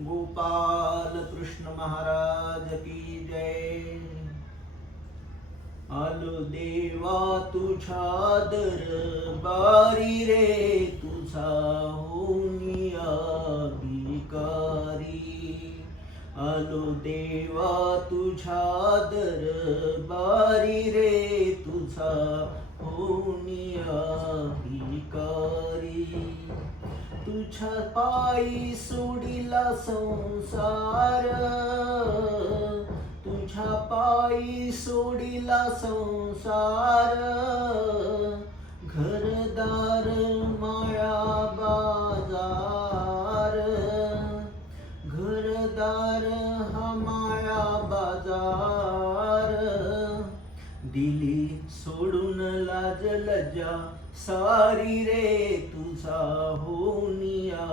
गोपाल कृष्ण महाराज की जय। आलो देवा तुझ्या दरबारी रे, तुझा होनिया भिकारी। आलो देवा तुझ्या दरबारी रे, तुझा होनिया भिकारी। तुझ्या पायी सोडिला संसार, तुझ्या पायी सोडिला संसार। घरदार माया बाजार, घरदार हा माया बाजार। दिली सोडून लाज लज्जा सारी रे, तुझा होनिया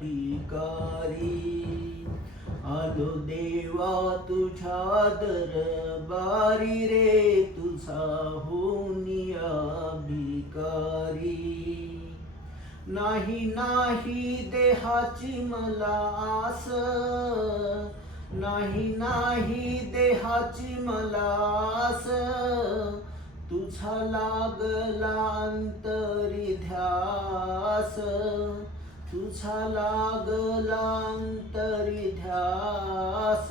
भिकारी। आलो देवा तुझ्या दरबारी रे, तुझा होनिया भिकारी। नाही नाही देहाची मला आस, नाही नाही देहाची मला आस। तुझा लागला अंतरी ध्यास, तुझा लागला अंतरी ध्यास।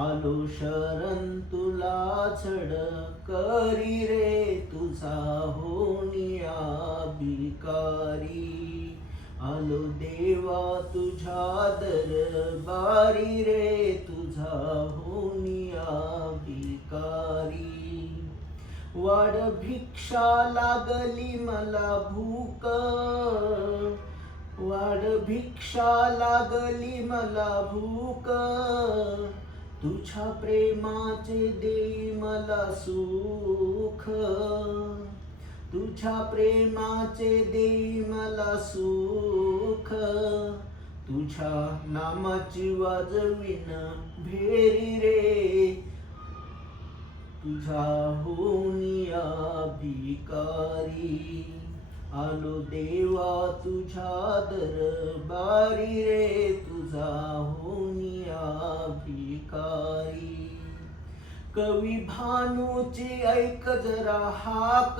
आलो शरण तुला छड करी रे, तुझा होनिया भिकारी। आलो देवा तुझ्या दरबारी रे, तुझा होनिया भिकारी। वाढ भिक्षा लागली मला भूक, वाढ भिक्षा लागली मला भूक। तुझ्या प्रेमाचे दे मला सुख, तुझ्या प्रेमाचे दे मला सुख। तुझ्या नामाची वाजवीन भेरी रे, तुझा होनिया भिकारी। आलो देवा तुझ्या दरबारी रे, तुझा होनिया भिकारी। कवी भानूची ऐक जरा हाक,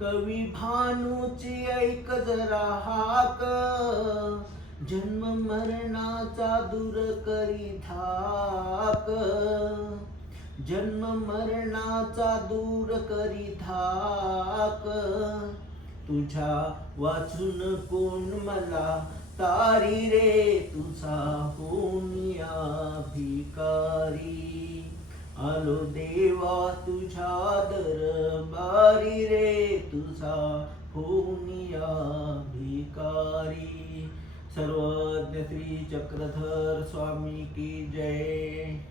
कवी भानूची ऐक जरा हाक। जन्म मरणाचा दूर करी धाक, जन्म मरणाचा दूर करी धाक। तुझ्या वाचून कोण मला तारी रे, तुझा होनिया भिकारी। आलो देवा तुझ्या दरबारी रे, तुझा होनिया भिकारी। सर्वज्ञ श्री चक्रधर स्वामी की जय।